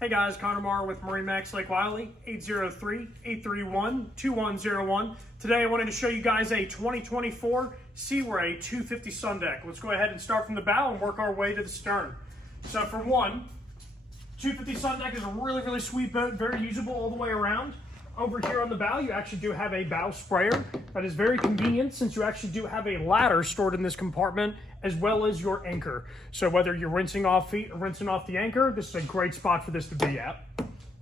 Hey guys, Connor Marr with MarineMax Lake Wylie, 803-831-2101. Today I wanted to show you guys a 2024 Sea Ray 250 sun deck. Let's go ahead and start from the bow and work our way to the stern. So for one, 250 sun deck is a really sweet boat, very usable all the way around. Over here on the bow, you actually do have a bow sprayer. That is very convenient since you actually do have a ladder stored in this compartment as well as your anchor. So whether you're rinsing off feet or rinsing off the anchor, this is a great spot for this to be at.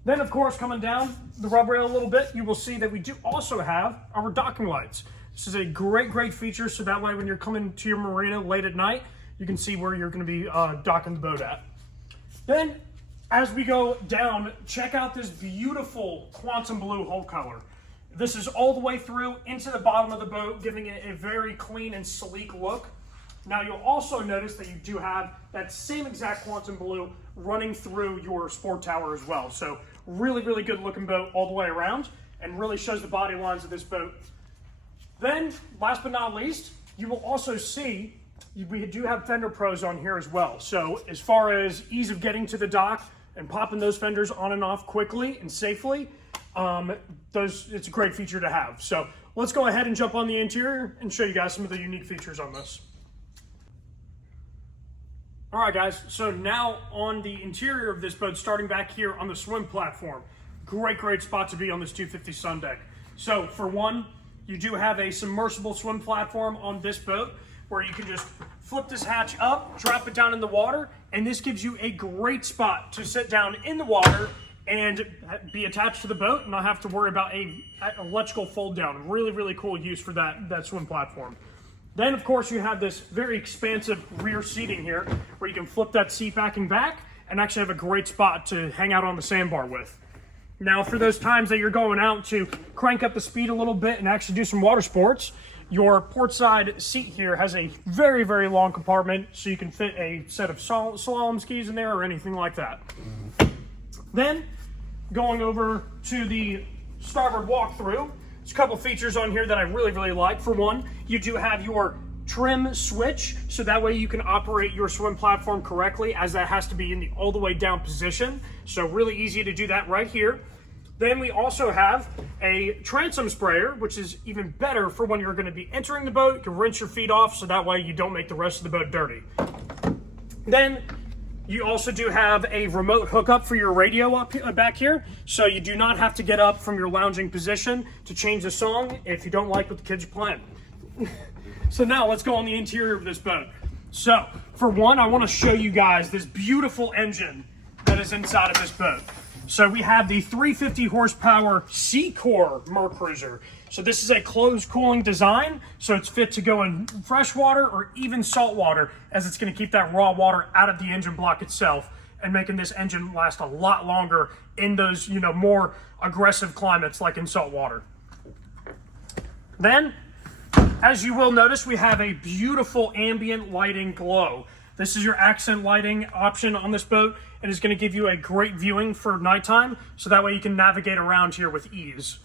Then of course, coming down the rub rail a little bit, you will see that we do also have our docking lights. This is a great feature, so that way when you're coming to your marina late at night, you can see where you're going to be docking the boat at. Then, as we go down, check out this beautiful quantum blue hull color. This is all the way through into the bottom of the boat, giving it a very clean and sleek look. Now you'll also notice that you do have that same exact quantum blue running through your sport tower as well. So really good looking boat all the way around and really shows the body lines of this boat. Then, last but not least, you will also see we do have fender pros on here as well. So as far as ease of getting to the dock and popping those fenders on and off quickly and safely, it's a great feature to have. So let's go ahead and jump on the interior and show you guys some of the unique features on this. All right guys, so now on the interior of this boat, starting back here on the swim platform, great spot to be on this 250 sun deck. So for one, you do have a submersible swim platform on this boat where you can just flip this hatch up, drop it down in the water, and this gives you a great spot to sit down in the water and be attached to the boat and not have to worry about a electrical fold down. Really cool use for that swim platform. Then of course you have this very expansive rear seating here where you can flip that seat backing back and actually have a great spot to hang out on the sandbar with. Now for those times that you're going out to crank up the speed a little bit and actually do some water sports, your port side seat here has a very long compartment, so you can fit a set of slalom skis in there or anything like that. Then, going over to the starboard walkthrough, there's a couple features on here that I really like. For one, you do have your trim switch, so that way you can operate your swim platform correctly, as that has to be in the all the way down position. So really easy to do that right here. Then we also have a transom sprayer, which is even better for when you're going to be entering the boat. You can rinse your feet off, so that way you don't make the rest of the boat dirty. Then you also do have a remote hookup for your radio back here, so you do not have to get up from your lounging position to change the song if you don't like what the kids are playing. So now let's go on the interior of this boat. So for one, I want to show you guys this beautiful engine that is inside of this boat. So we have the 350 horsepower Seacore Mercruiser. So this is a closed cooling design, so it's fit to go in freshwater or even saltwater, as it's going to keep that raw water out of the engine block itself and making this engine last a lot longer in those, more aggressive climates like in saltwater. Then, as you will notice, we have a beautiful ambient lighting glow. This is your accent lighting option on this boat, and is going to give you a great viewing for nighttime, so that way you can navigate around here with ease.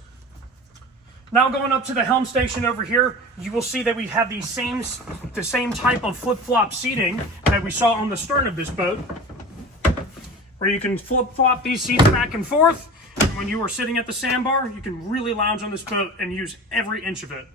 Now going up to the helm station over here, you will see that we have the same type of flip-flop seating that we saw on the stern of this boat, where you can flip-flop these seats back and forth. And when you are sitting at the sandbar, you can really lounge on this boat and use every inch of it.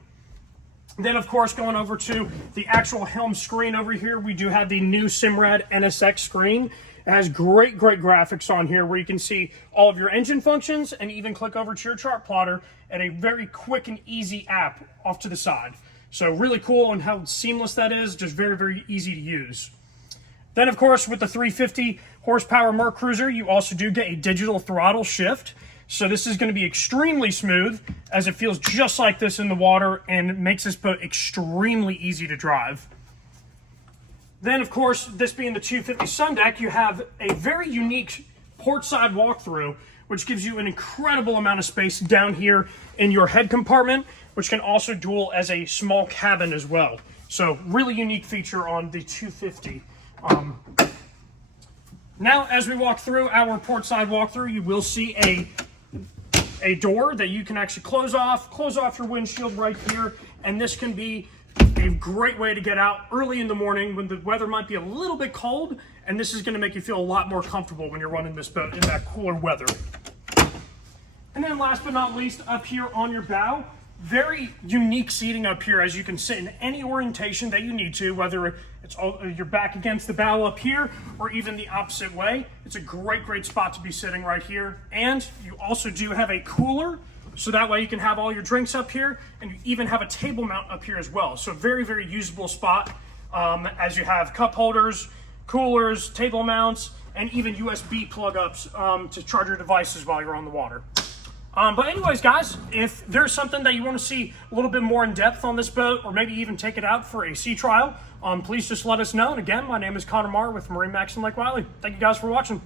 Then, of course, going over to the actual helm screen over here, we do have the new Simrad NSX screen. It has great graphics on here where you can see all of your engine functions and even click over to your chart plotter and a very quick and easy app off to the side. So really cool, and how seamless that is, just very easy to use. Then, of course, with the 350 horsepower Mercruiser, you also do get a digital throttle shift. So this is going to be extremely smooth, as it feels just like this in the water and makes this boat extremely easy to drive. Then, of course, this being the 250 sun deck, you have a very unique port side walkthrough, which gives you an incredible amount of space down here in your head compartment, which can also dual as a small cabin as well. So really unique feature on the 250. Now, as we walk through our port side walkthrough, you will see a door that you can actually close off your windshield right here, and this can be a great way to get out early in the morning when the weather might be a little bit cold and this is going to make you feel a lot more comfortable when you're running this boat in that cooler weather. And then last but not least, up here on your bow, very unique seating up here, as you can sit in any orientation that you need to, whether it's you're back against the bow up here or even the opposite way. It's a great spot to be sitting right here. And you also do have a cooler, so that way you can have all your drinks up here, and you even have a table mount up here as well. So very usable spot, as you have cup holders, coolers, table mounts, and even USB plug ups to charge your devices while you're on the water. But anyways, guys, if there's something that you want to see a little bit more in depth on this boat, or maybe even take it out for a sea trial, please just let us know. And again, my name is Connor Marr with MarineMax Lake Wylie. Thank you guys for watching.